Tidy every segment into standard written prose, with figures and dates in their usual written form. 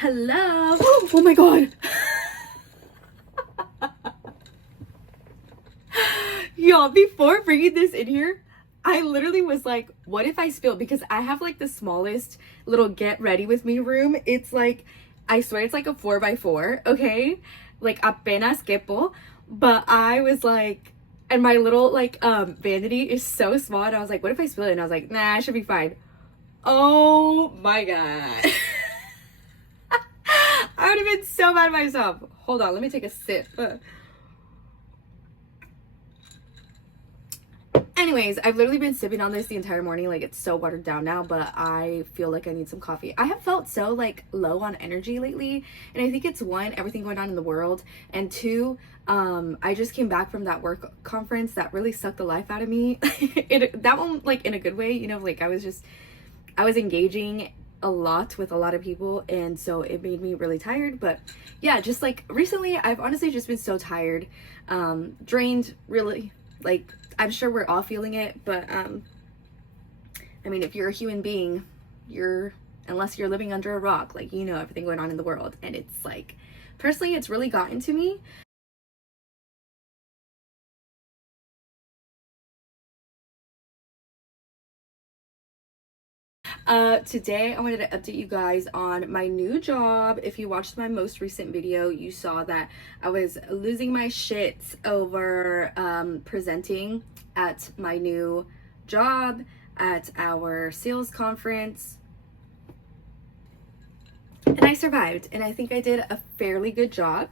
Hello. Oh my god. Y'all, before bringing this in here, I literally was like, what if I spill? Because I have like the smallest little get ready with me room. It's like, I swear it's like a 4x4, okay? Like apenas quepo. But I was like, and my little like vanity is so small, and I was like, what if I spill it? And I was like, nah, I should be fine. Oh my god. I would have been so mad at myself. Hold on, let me take a sip. Anyways, I've literally been sipping on this the entire morning. Like, it's so watered down now, but I feel like I need some coffee. I have felt so like low on energy lately, and I think it's one, everything going on in the world, and two, I just came back from that work conference that really sucked the life out of me. That one, like, in a good way, you know, like I was engaging a lot with a lot of people, and so it made me really tired. But yeah, just like recently I've honestly just been so tired, drained, really. Like, I'm sure we're all feeling it, but I mean, if you're a human being, unless you're living under a rock, like, you know everything going on in the world. And it's like, personally, it's really gotten to me. Today I wanted to update you guys on my new job. If you watched my most recent video, you saw that I was losing my shit over presenting at my new job at our sales conference. And I survived, and I think I did a fairly good job.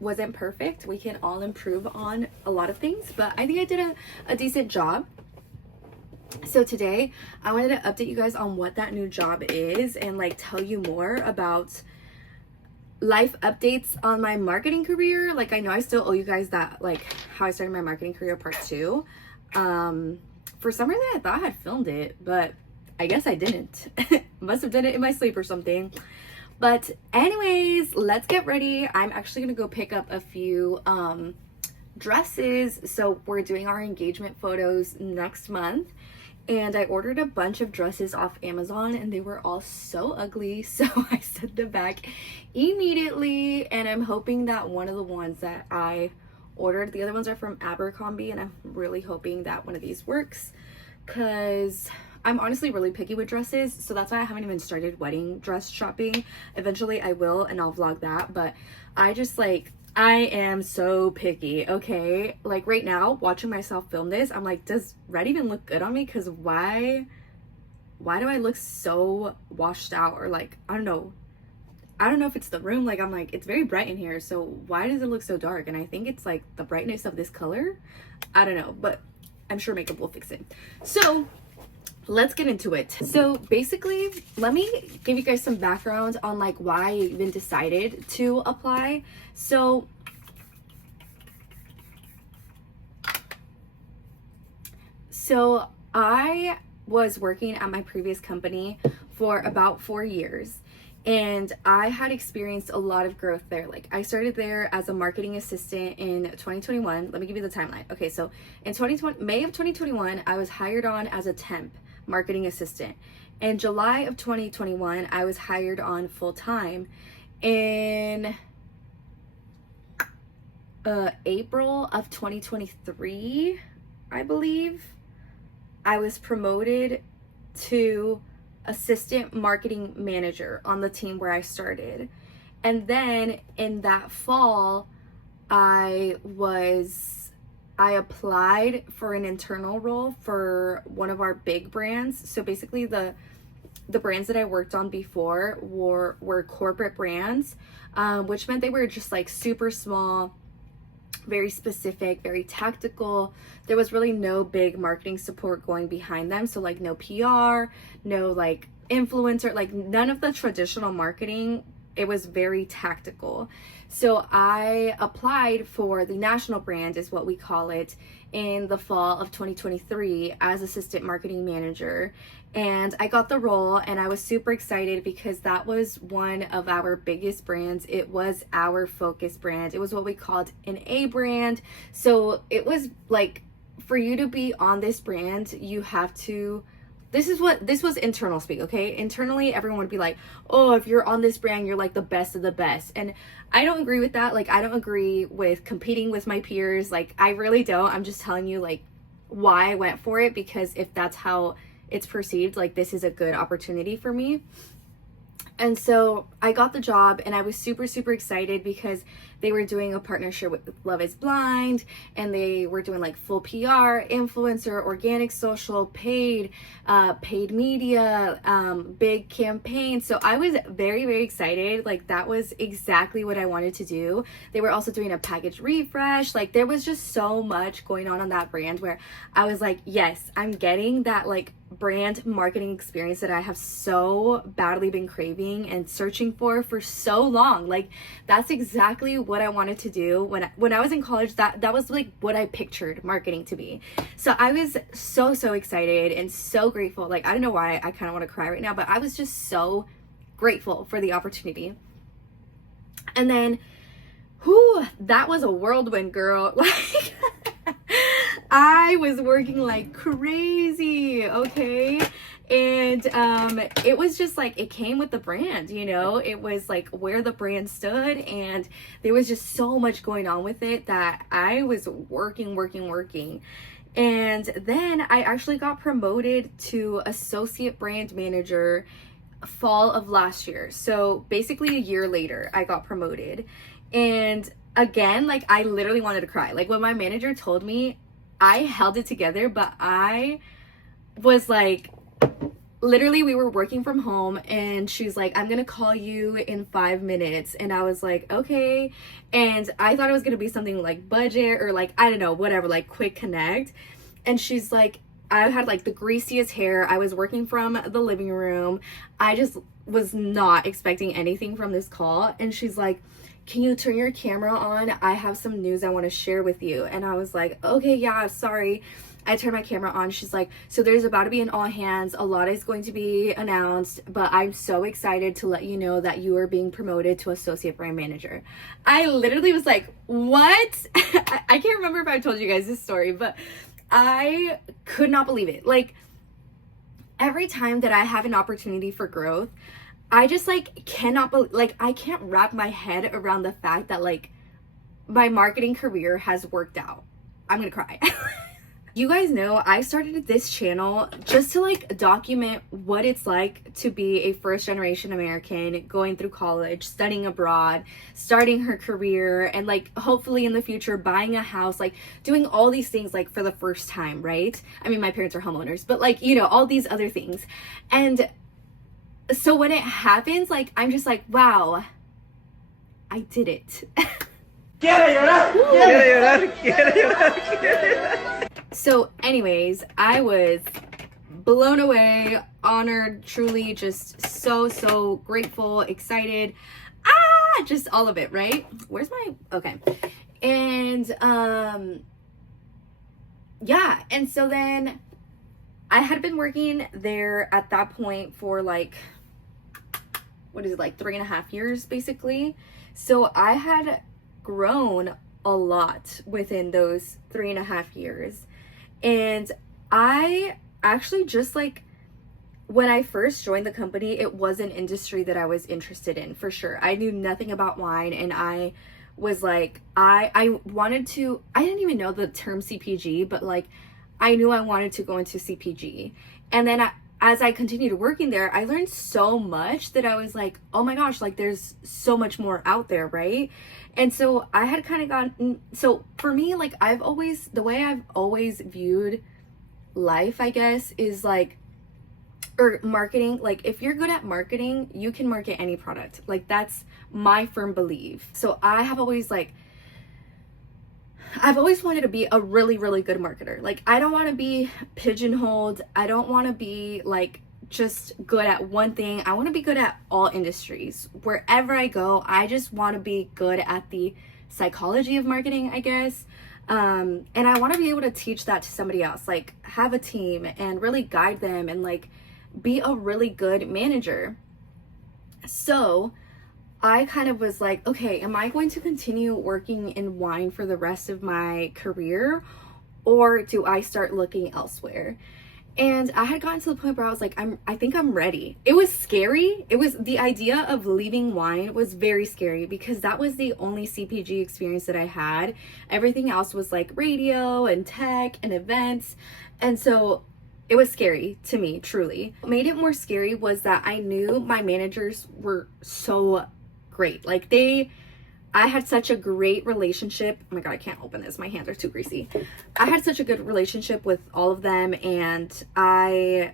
Wasn't perfect. We can all improve on a lot of things, but I think I did a decent job. So today I wanted to update you guys on what that new job is, and like tell you more about life updates on my marketing career. Like, I know I still owe you guys that, like, how I started my marketing career part 2. For some reason I thought I had filmed it, but I guess I didn't. Must have done it in my sleep or something. But anyways, let's get ready. I'm actually gonna go pick up a few dresses. So we're doing our engagement photos next month, and I ordered a bunch of dresses off Amazon, and they were all so ugly, so I sent them back immediately. And I'm hoping that one of the ones that I ordered, the other ones are from Abercrombie, and I'm really hoping that one of these works, because I'm honestly really picky with dresses, so that's why I haven't even started wedding dress shopping. Eventually I will, and I'll vlog that, but I am so picky, okay? Like, right now, watching myself film this, I'm like, does red even look good on me? Because why do I look so washed out? Or like, I don't know if it's the room. Like, I'm like, it's very bright in here, so why does it look so dark? And I think it's like the brightness of this color. I don't know, but I'm sure makeup will fix it. So let's get into it. So basically, let me give you guys some background on like why I even decided to apply. So I was working at my previous company for about 4 years, and I had experienced a lot of growth there. Like, I started there as a marketing assistant in 2021. Let me give you the timeline. Okay, so in May of 2021, I was hired on as a temp marketing assistant. In July of 2021, I was hired on full time. In April of 2023, I believe, I was promoted to assistant marketing manager on the team where I started. And then in that fall, I applied for an internal role for one of our big brands. So basically the brands that I worked on before were corporate brands, which meant they were just like super small, very specific, very tactical. There was really no big marketing support going behind them. So like no PR, no like influencer, like none of the traditional marketing. It was very tactical. So I applied for the national brand, is what we call it, in the fall of 2023 as assistant marketing manager. And I got the role, and I was super excited because that was one of our biggest brands. It was our focus brand. It was what we called an A brand. So it was like, for you to be on this brand, you have to this was internal speak, okay? Internally, everyone would be like, oh, if you're on this brand, you're like the best of the best. And I don't agree with that. Like, I don't agree with competing with my peers. Like, I really don't. I'm just telling you, like, why I went for it, because if that's how it's perceived, like, this is a good opportunity for me. And so I got the job, and I was super, super excited because they were doing a partnership with Love is Blind, and they were doing like full PR, influencer, organic social, paid media, big campaign. So I was very, very excited. Like, that was exactly what I wanted to do. They were also doing a package refresh. Like, there was just so much going on that brand where I was like, yes, I'm getting that like brand marketing experience that I have so badly been craving and searching for so long. Like, that's exactly what I wanted to do when I was in college. That was like what I pictured marketing to be. So I was so excited and so grateful. Like, I don't know why I kind of want to cry right now, but I was just so grateful for the opportunity. And then that was a whirlwind, girl. Like, I was working like crazy, okay? And it was just like, it came with the brand, you know? It was like where the brand stood, and there was just so much going on with it that I was working. And then I actually got promoted to associate brand manager fall of last year. So basically a year later, I got promoted. And again, like, I literally wanted to cry. Like, when my manager told me, I held it together, but I was like, literally, we were working from home, and she's like, I'm gonna call you in 5 minutes. And I was like, okay. And I thought it was gonna be something like budget or like, I don't know, whatever, like quick connect. And she's like, I had like the greasiest hair. I was working from the living room. I just was not expecting anything from this call. And she's like, can you turn your camera on? I have some news I want to share with you. And I was like, okay, yeah, sorry. I turned my camera on. She's like, so there's about to be an all hands. A lot is going to be announced, but I'm so excited to let you know that you are being promoted to associate brand manager. I literally was like, what? I can't remember if I told you guys this story, but I could not believe it. Like, every time that I have an opportunity for growth, I just like cannot believe, like, I can't wrap my head around the fact that like my marketing career has worked out. I'm gonna cry. You guys know I started this channel just to like document what it's like to be a first generation American going through college, studying abroad, starting her career, and like hopefully in the future buying a house, like doing all these things like for the first time, right? I mean, my parents are homeowners, but like, you know, all these other things. And so when it happens, like, I'm just like, wow, I did it. So anyways, I was blown away, honored, truly just so grateful, excited, just all of it, right? Where's my, okay. And yeah, and so then I had been working there at that point for like, what is it, like 3.5 years basically. So I had grown a lot within those 3.5 years. And I actually just like, when I first joined the company, it was an industry that I was interested in for sure. I knew nothing about wine, and I was like, I wanted to, I didn't even know the term CPG, but like I knew I wanted to go into CPG. And then as I continued working there, I learned so much that I was like, oh my gosh, like there's so much more out there, right? And so I had kind of gotten, so for me, like the way I've always viewed life, I guess, is like, or marketing, like if you're good at marketing, you can market any product. Like that's my firm belief. So I've always wanted to be a really good marketer. Like I don't want to be pigeonholed. I don't want to be like just good at one thing. I want to be good at all industries. Wherever I go, I just want to be good at the psychology of marketing, I guess. And I want to be able to teach that to somebody else, like have a team and really guide them and like be a really good manager. So I kind of was like, okay, am I going to continue working in wine for the rest of my career, or do I start looking elsewhere? And I had gotten to the point where I was like, I think I'm ready. It was scary. It was, the idea of leaving wine was very scary because that was the only CPG experience that I had. Everything else was like radio and tech and events. And so it was scary to me, truly. What made it more scary was that I knew my managers were so great. Like I had such a great relationship. Oh my God, I can't open this. My hands are too greasy. I had such a good relationship with all of them, and I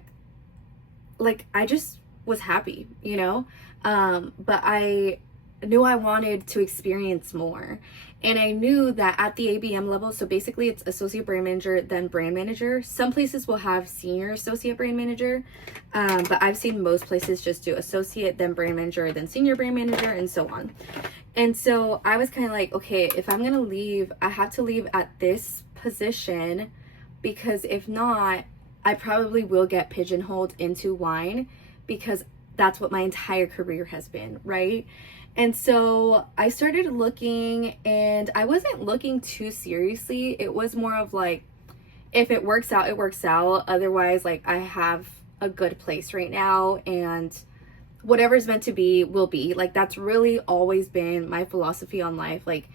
just was happy, you know? But I knew I wanted to experience more. And I knew that at the ABM level, so basically it's associate brand manager, then brand manager. Some places will have senior associate brand manager, but I've seen most places just do associate, then brand manager, then senior brand manager, and so on. And so I was kind of like, okay, if I'm gonna leave, I have to leave at this position, because if not, I probably will get pigeonholed into wine, because that's what my entire career has been, right? And so I started looking, and I wasn't looking too seriously. It was more of like, if it works out, it works out. Otherwise, like, I have a good place right now, and whatever's meant to be will be. Like, that's really always been my philosophy on life. Like,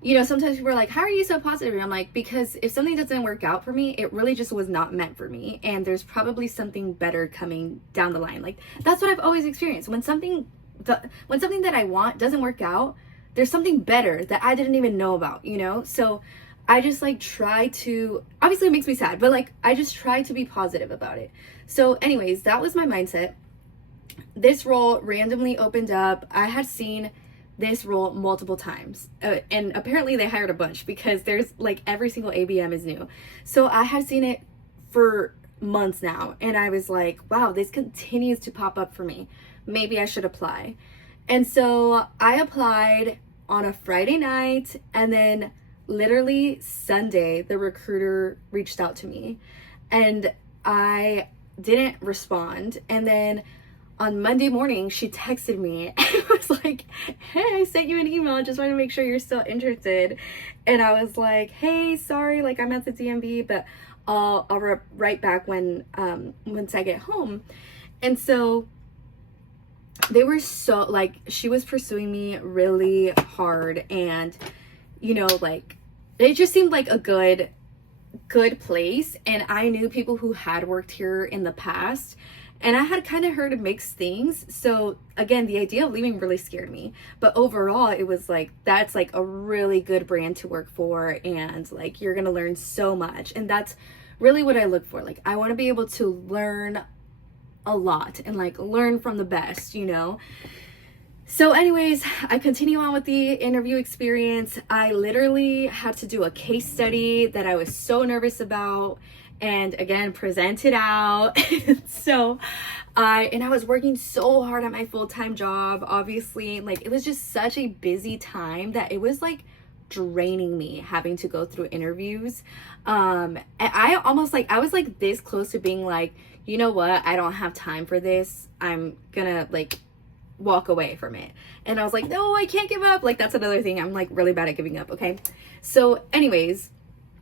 you know, sometimes people are like, how are you so positive? And I'm like, because if something doesn't work out for me, it really just was not meant for me. And there's probably something better coming down the line. Like, that's what I've always experienced. When something that I want doesn't work out, there's something better that I didn't even know about, you know? So I just like try to, obviously it makes me sad, but like I just try to be positive about it. So anyways, that was my mindset. This role randomly opened up. I had seen this role multiple times, and apparently they hired a bunch, because there's like every single ABM is new. So I had seen it for months now, and I was like, wow, this continues to pop up for me. Maybe I should apply. And so I applied on a Friday night, and then literally Sunday, the recruiter reached out to me, and I didn't respond. And then on Monday morning, she texted me and was like, hey, I sent you an email. I just want to make sure you're still interested. And I was like, hey, sorry, like I'm at the DMV, but I'll write back when once I get home. And so they were so, like, she was pursuing me really hard, and you know, like, it just seemed like a good place. And I knew people who had worked here in the past, and I had kind of heard mixed things. So again, the idea of leaving really scared me, but overall it was like, that's like a really good brand to work for, and like you're gonna learn so much. And that's really what I look for. Like, I want to be able to learn a lot and like learn from the best, you know? So anyways, I continue on with the interview experience. I literally had to do a case study that I was so nervous about, and again, present it out. So I was working so hard at my full-time job, obviously. Like, it was just such a busy time that it was like draining me having to go through interviews. And I almost like, I was like this close to being like, you know what, I don't have time for this. I'm gonna like walk away from it. And I was like, no, I can't give up. Like, that's another thing. I'm like really bad at giving up. Okay. So anyways,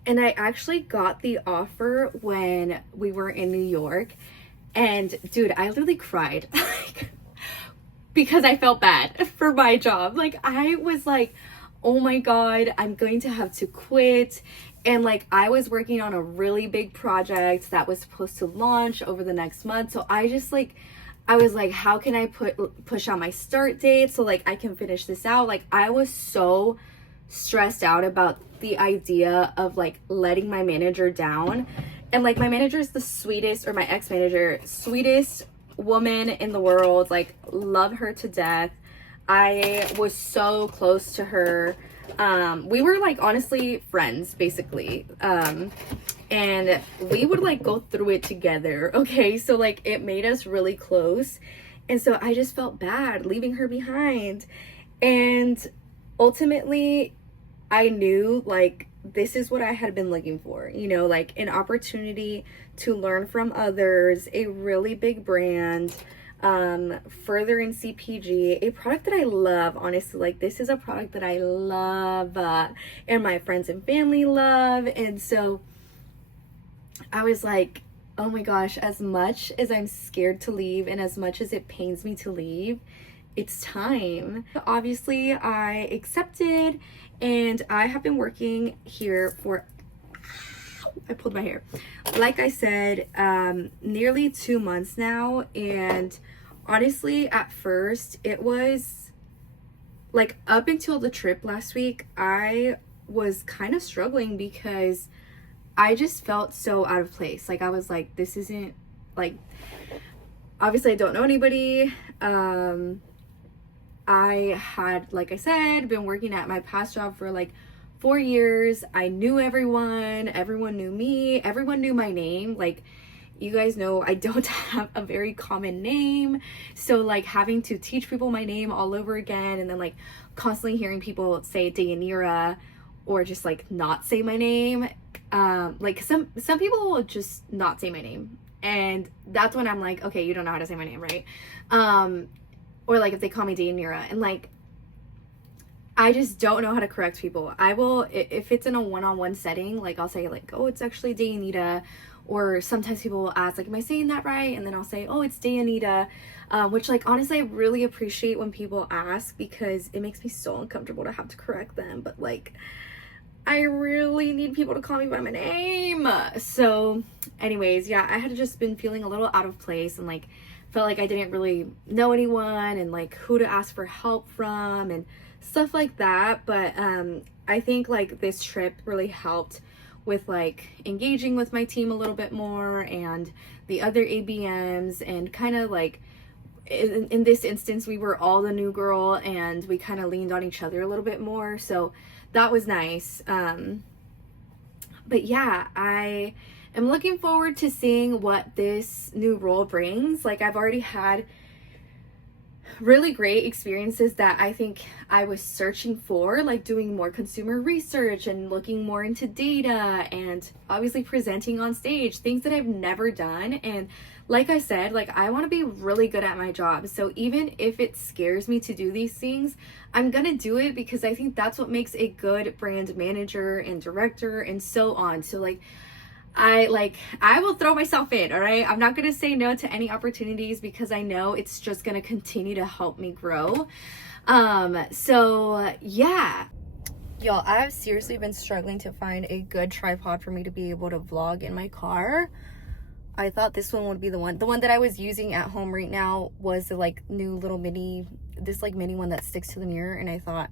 and I actually got the offer when we were in New York, and dude, I literally cried like, because I felt bad for my job. Like, I was like, oh my God, I'm going to have to quit. And like, I was working on a really big project that was supposed to launch over the next month. So I just like, I was like, how can I push out my start date so like I can finish this out? Like, I was so stressed out about the idea of like letting my manager down. And like, my manager is the sweetest, or my ex-manager, sweetest woman in the world. Like, love her to death. I was so close to her. We were like honestly friends, basically. And we would like go through it together. Okay, so like it made us really close. And so I just felt bad leaving her behind. And ultimately, I knew like this is what I had been looking for, you know, like an opportunity to learn from others, a really big brand, further in CPG, a product that I love. Honestly, like, this is a product that I love, and my friends and family love. And so I was like, Oh my gosh, as much as I'm scared to leave and as much as it pains me to leave, it's time. Obviously, I accepted and I have been working here for, I pulled my hair. Like I said, nearly 2 months now. And honestly, at first, it was like up until the trip last week, I was kind of struggling because I just felt so out of place. Like I was like, this isn't like, obviously I don't know anybody. I had, like I said, been working at my past job for like 4 years. I knew everyone knew me, everyone knew my name. Like, you guys know I don't have a very common name. So like having to teach people my name all over again, and then like constantly hearing people say Deyanira or just like not say my name. Like some people will just not say my name. And that's when I'm like, okay, you don't know how to say my name, right? Or like if they call me Deyanira, and like I just don't know how to correct people. I will, if it's in a one-on-one setting, like I'll say like, oh, it's actually Deyanita. Or sometimes people will ask like, am I saying that right? And then I'll say, oh, it's Deyanita. Which like honestly I really appreciate when people ask, because it makes me so uncomfortable to have to correct them. But like I really need people to call me by my name. So anyways, yeah, I had just been feeling a little out of place and like felt like I didn't really know anyone and like who to ask for help from and stuff like that. But I think like this trip really helped with like engaging with my team a little bit more and the other ABMs, and kind of like in this instance we were all the new girl and we kind of leaned on each other a little bit more, so that was nice. But yeah, I am looking forward to seeing what this new role brings. Like I've already had really great experiences that I think I was searching for, like doing more consumer research and looking more into data and obviously presenting on stage, things that I've never done. And like I said, like I want to be really good at my job. So even if it scares me to do these things, I'm gonna do it because I think that's what makes a good brand manager and director and so on. So like I will throw myself in, all right? I'm not going to say no to any opportunities because I know it's just going to continue to help me grow. So yeah. Y'all, I have seriously been struggling to find a good tripod for me to be able to vlog in my car. I thought this one would be the one. The one that I was using at home right now was the like new little mini one that sticks to the mirror, and I thought,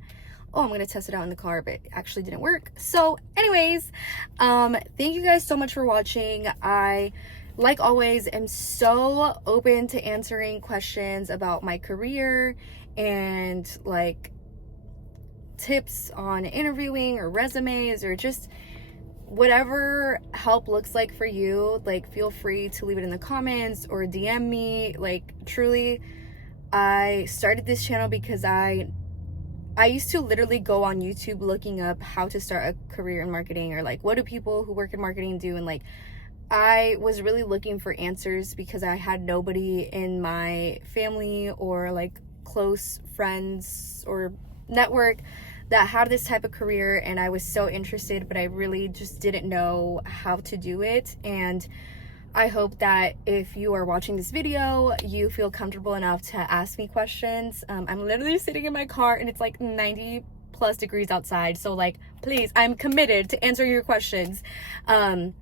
oh, I'm gonna test it out in the car, but it actually didn't work. So anyways, thank you guys so much for watching. I, like always, am so open to answering questions about my career and like tips on interviewing or resumes or just whatever help looks like for you. Like feel free to leave it in the comments or DM me. Like truly, I started this channel because I used to literally go on YouTube looking up how to start a career in marketing, or like what do people who work in marketing do, and like I was really looking for answers because I had nobody in my family or like close friends or network that had this type of career, and I was so interested, but I really just didn't know how to do it. And I hope that if you are watching this video, you feel comfortable enough to ask me questions. I'm literally sitting in my car and it's like 90 plus degrees outside. So like, please, I'm committed to answering your questions. But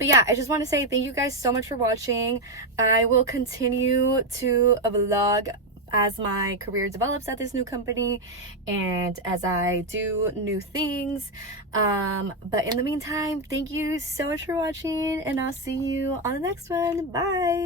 yeah, I just want to say thank you guys so much for watching. I will continue to vlog as my career develops at this new company and as I do new things. But in the meantime, thank you so much for watching, and I'll see you on the next one. Bye.